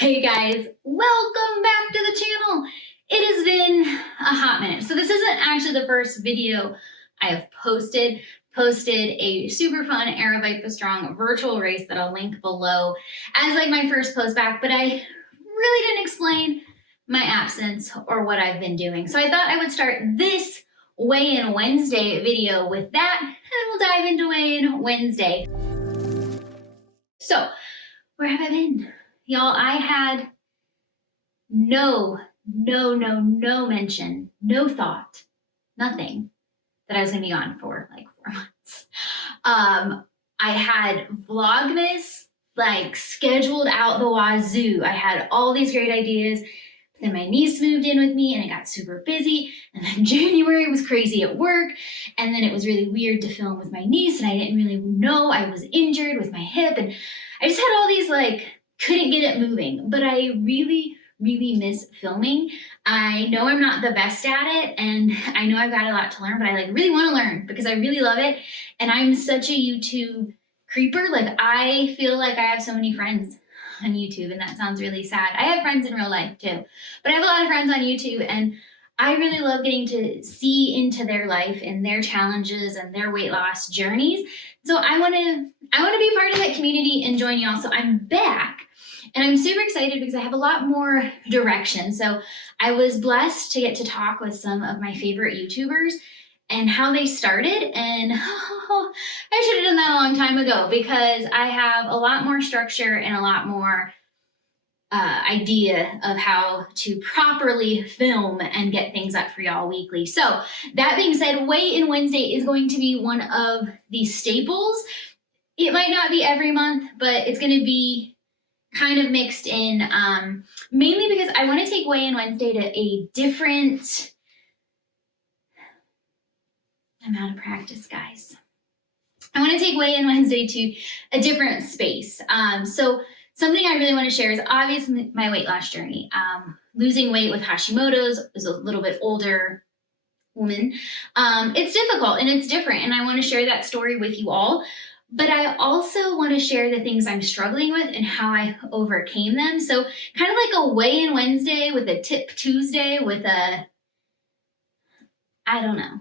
Hey guys, welcome back to the channel. It has been a hot minute. So this isn't actually the first video I have posted. Posted a super fun Aravaipa Strong virtual race that I'll link below as like my first post back, but I really didn't explain my absence or what I've been doing. So I thought I would start this weigh-in Wednesday video with that, and we'll dive into weigh-in Wednesday. So where have I been? Y'all, I had no mention, no thought, nothing that I was gonna be gone for like 4 months. I had Vlogmas like scheduled out the wazoo. I had all these great ideas. Then my niece moved in with me and it got super busy. And then January was crazy at work. And then it was really weird to film with my niece and I didn't really know I was injured with my hip. And I just had all these like, couldn't get it moving. But I really miss filming. I know I'm not the best at it and I know I've got a lot to learn, but I like really want to learn because I really love it. And I'm such a YouTube creeper. Like I feel like I have so many friends on YouTube and that sounds really sad. I have friends in real life too, but I have a lot of friends on YouTube and I really love getting to see into their life and their challenges and their weight loss journeys. So I want to be part of that community and join y'all. So I'm back and I'm super excited because I have a lot more direction. So I was blessed to get to talk with some of my favorite YouTubers and how they started. And I should have done that a long time ago because I have a lot more structure and a lot more idea of how to properly film and get things up for y'all weekly. So that being said, weigh-in Wednesday is going to be one of the staples. It might not be every month, but it's going to be kind of mixed in, mainly because I want to take weigh-in Wednesday to a different... I'm out of practice, guys. I want to take weigh-in Wednesday to a different space. So something I really want to share is obviously my weight loss journey. Losing weight with Hashimotos as a little bit older woman. It's difficult and it's different, and I want to share that story with you all. But I also want to share the things I'm struggling with and how I overcame them. So kind of like a weigh-in Wednesday with a tip Tuesday with a, I don't know.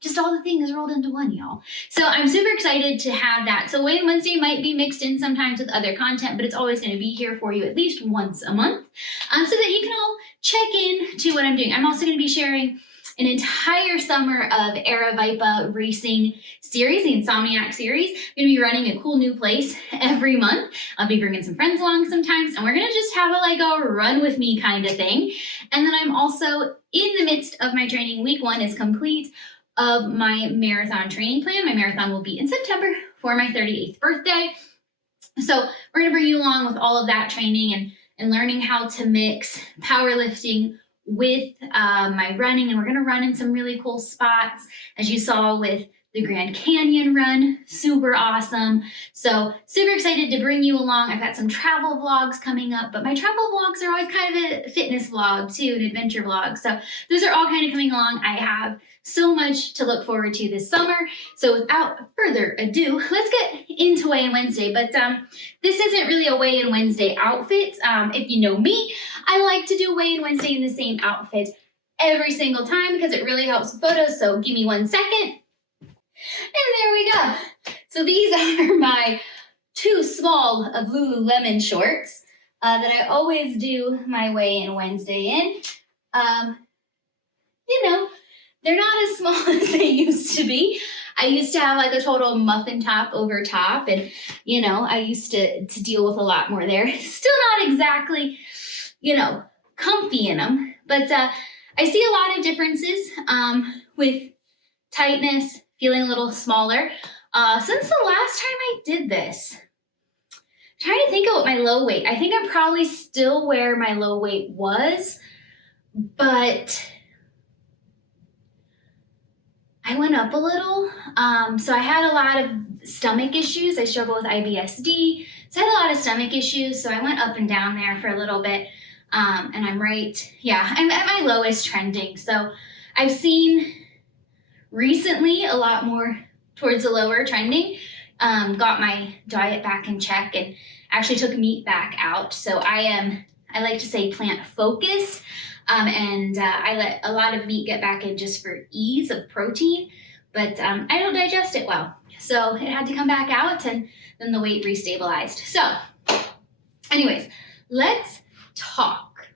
Just all the things rolled into one, y'all. So I'm super excited to have that. So weigh-in Wednesday might be mixed in sometimes with other content, but it's always going to be here for you at least once a month so that you can all check in to what I'm doing. I'm also going to be sharing an entire summer of Aravaipa racing series, the Insomniac series. I'm going to be running a cool new place every month. I'll be bringing some friends along sometimes, and we're going to just have a run with me kind of thing. And then I'm also in the midst of my training. Week 1 is complete of my marathon training plan. My marathon will be in September for my 38th birthday. So we're gonna bring you along with all of that training and learning how to mix powerlifting with my running. And we're gonna run in some really cool spots, as you saw with the Grand Canyon run, super awesome. So super excited to bring you along. I've got some travel vlogs coming up, but my travel vlogs are always kind of a fitness vlog too, an adventure vlog. So those are all kind of coming along. I have so much to look forward to this summer. So without further ado, let's get into weigh-in Wednesday. But this isn't really a weigh-in Wednesday outfit. If you know me, I like to do weigh-in Wednesday in the same outfit every single time because it really helps with photos. So give me 1 second. And there we go. So these are my 2 small of Lululemon shorts that I always do my weigh-in Wednesday in. You know, they're not as small as they used to be. I used to have like a total muffin top over top, and you know, I used to deal with a lot more there. Still not exactly, you know, comfy in them, but I see a lot of differences with tightness, feeling a little smaller. Since the last time I did this, I'm trying to think of what my low weight. I think I'm probably still where my low weight was, but I went up a little. So I had a lot of stomach issues. I struggle with IBS-D. So I had a lot of stomach issues. So I went up and down there for a little bit. And I'm at my lowest trending. So I've seen recently a lot more towards the lower trending. Got my diet back in check actually took meat back out. So I like to say plant focused. I let a lot of meat get back in just for ease of protein, but I don't digest it well. So it had to come back out, and then the weight restabilized. So anyways, let's talk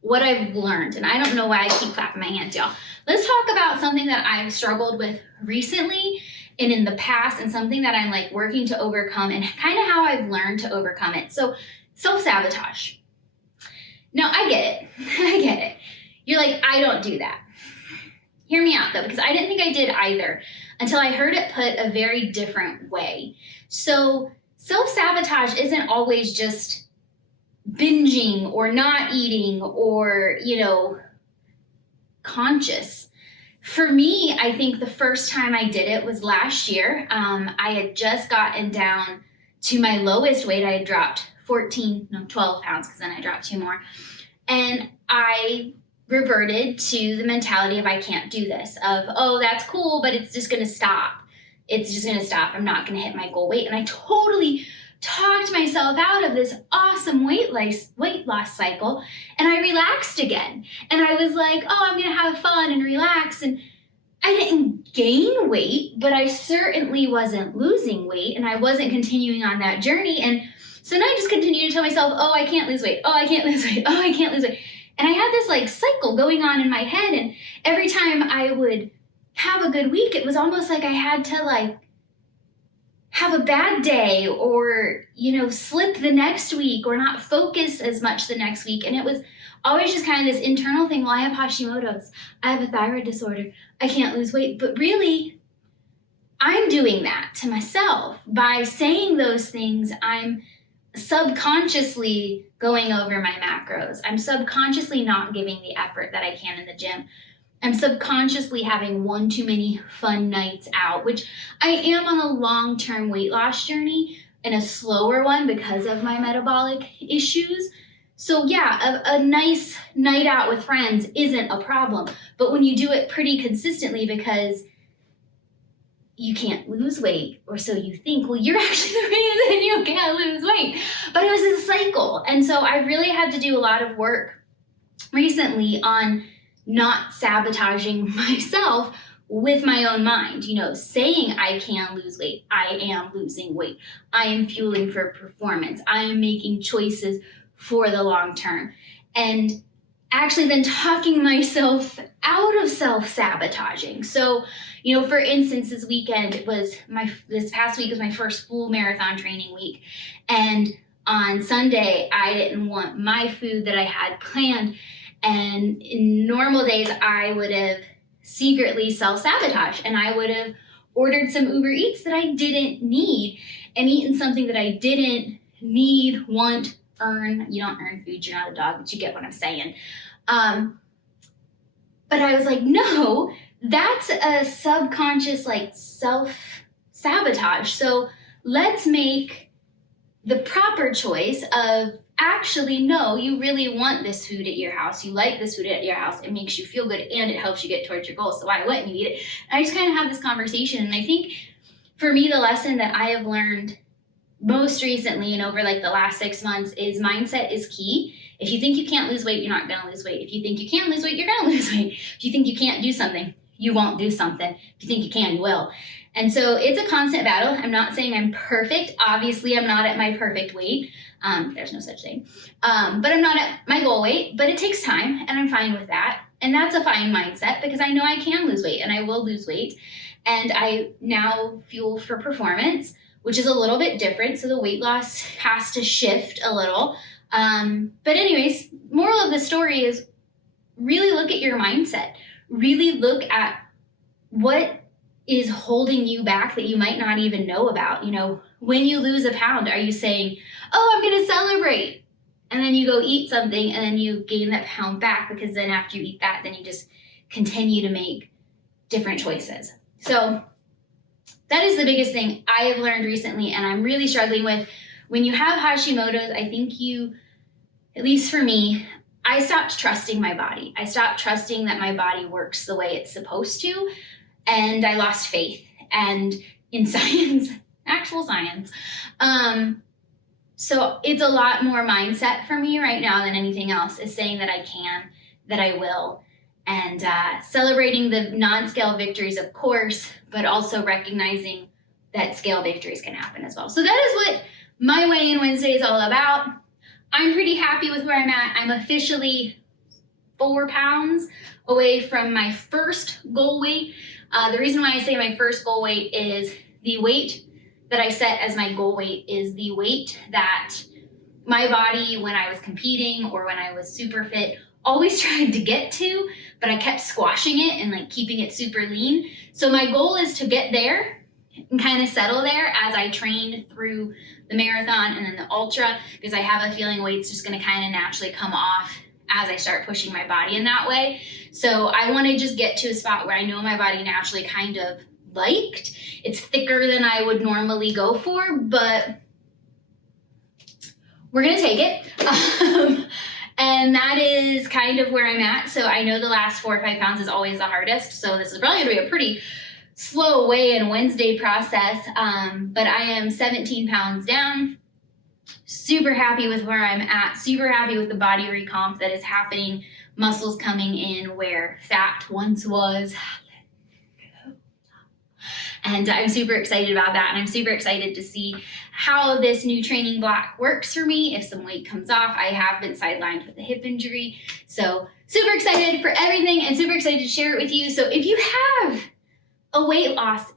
what I've learned. And I don't know why I keep clapping my hands, y'all. Let's talk about something that I've struggled with recently and in the past, and something that I'm like working to overcome, and kind of how I've learned to overcome it. So self-sabotage. Now I get it. I get it. You're like, I don't do that. Hear me out though, because I didn't think I did either until I heard it put a very different way. So self-sabotage isn't always just binging or not eating or, conscious. For me, I think the first time I did it was last year. I had just gotten down to my lowest weight. I had dropped 12 pounds, because then I dropped 2 more. And I reverted to the mentality of I can't do this, of, oh, that's cool, but it's just going to stop. It's just going to stop. I'm not going to hit my goal weight. And I totally talked myself out of this awesome weight loss cycle, and I relaxed again. And I was like, oh, I'm going to have fun and relax. And I didn't gain weight, but I certainly wasn't losing weight, and I wasn't continuing on that journey. And so then I just continued to tell myself, oh, I can't lose weight. Oh, I can't lose weight. Oh, I can't lose weight. And I had this like cycle going on in my head. And every time I would have a good week, it was almost like I had to like have a bad day, or, slip the next week, or not focus as much the next week. And it was always just kind of this internal thing. Well, I have Hashimotos. I have a thyroid disorder. I can't lose weight. But really, I'm doing that to myself. By saying those things, I'm subconsciously going over my macros. I'm subconsciously not giving the effort that I can in the gym. I'm subconsciously having one too many fun nights out, which I am on a long-term weight loss journey, and a slower one because of my metabolic issues. So yeah, a nice night out with friends isn't a problem. But when you do it pretty consistently, because you can't lose weight, or so you think, well, you're actually the reason you can't lose weight. But it was a cycle. And so I really had to do a lot of work recently on not sabotaging myself with my own mind, saying I can lose weight. I am losing weight. I am fueling for performance. I am making choices for the long term. And actually then talking myself out of self-sabotaging. So, for instance, this past week was my first full marathon training week. And on Sunday, I didn't want my food that I had planned. And in normal days, I would have secretly self-sabotaged, and I would have ordered some Uber Eats that I didn't need, and eaten something that I didn't need, want, earn. You don't earn food, you're not a dog, but you get what I'm saying. But I was like, no, that's a subconscious like self-sabotage. So let's make the proper choice of, actually, no, you really want this food at your house. You like this food at your house. It makes you feel good, and it helps you get towards your goals. So why wouldn't you eat it? And I just kind of have this conversation. And I think for me, the lesson that I have learned most recently and over like the last 6 months is mindset is key. If you think you can't lose weight, you're not going to lose weight. If you think you can lose weight, you're going to lose weight. If you think you can't do something, you won't do something. If you think you can, you will. And so it's a constant battle. I'm not saying I'm perfect. Obviously, I'm not at my perfect weight. There's no such thing. But I'm not at my goal weight, but it takes time, and I'm fine with that. And that's a fine mindset, because I know I can lose weight, and I will lose weight. And I now fuel for performance, which is a little bit different. So the weight loss has to shift a little. But anyways, moral of the story is really look at your mindset. Really look at what is holding you back that you might not even know about. When you lose a pound, are you saying, oh, I'm going to celebrate? And then you go eat something, and then you gain that pound back, because then after you eat that, then you just continue to make different choices. So that is the biggest thing I have learned recently, and I'm really struggling with. When you have Hashimoto's, I think at least for me, I stopped trusting my body. I stopped trusting that my body works the way it's supposed to, and I lost faith. And in science, actual science, So it's a lot more mindset for me right now than anything else, is saying that I can, that I will, and celebrating the non-scale victories, of course, but also recognizing that scale victories can happen as well. So that is what my weigh-in Wednesday is all about. I'm pretty happy with where I'm at. I'm officially 4 pounds away from my first goal weight. The reason why I say my first goal weight is the weight that I set as my goal weight is the weight that my body, when I was competing or when I was super fit, always tried to get to, but I kept squashing it and like keeping it super lean. So my goal is to get there and kind of settle there as I train through the marathon and then the ultra, because I have a feeling weight's just going to kind of naturally come off as I start pushing my body in that way. So I want to just get to a spot where I know my body naturally kind of liked. It's thicker than I would normally go for, but we're going to take it. And that is kind of where I'm at. So I know the last 4 or 5 pounds is always the hardest. So this is probably going to be a pretty slow weigh-in Wednesday process. But I am 17 pounds down. Super happy with where I'm at. Super happy with the body recomp that is happening. Muscles coming in where fat once was. And I'm super excited about that. And I'm super excited to see how this new training block works for me. If some weight comes off, I have been sidelined with a hip injury. So super excited for everything and super excited to share it with you. So if you have a weight loss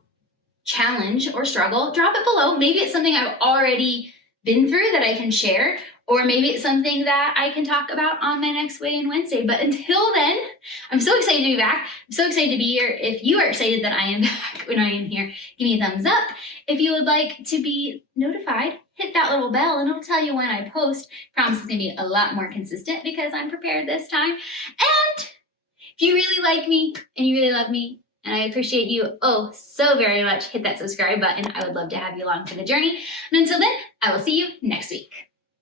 challenge or struggle, drop it below. Maybe it's something I've already been through that I can share, or maybe it's something that I can talk about on my next weigh-in Wednesday. But until then, I'm so excited to be back. I'm so excited to be here. If you are excited that I am back when I am here, give me a thumbs up. If you would like to be notified, hit that little bell and it'll tell you when I post. Promise it's gonna be a lot more consistent because I'm prepared this time. And if you really like me and you really love me, and I appreciate you oh so very much, hit that subscribe button. I would love to have you along for the journey. And until then, I will see you next week.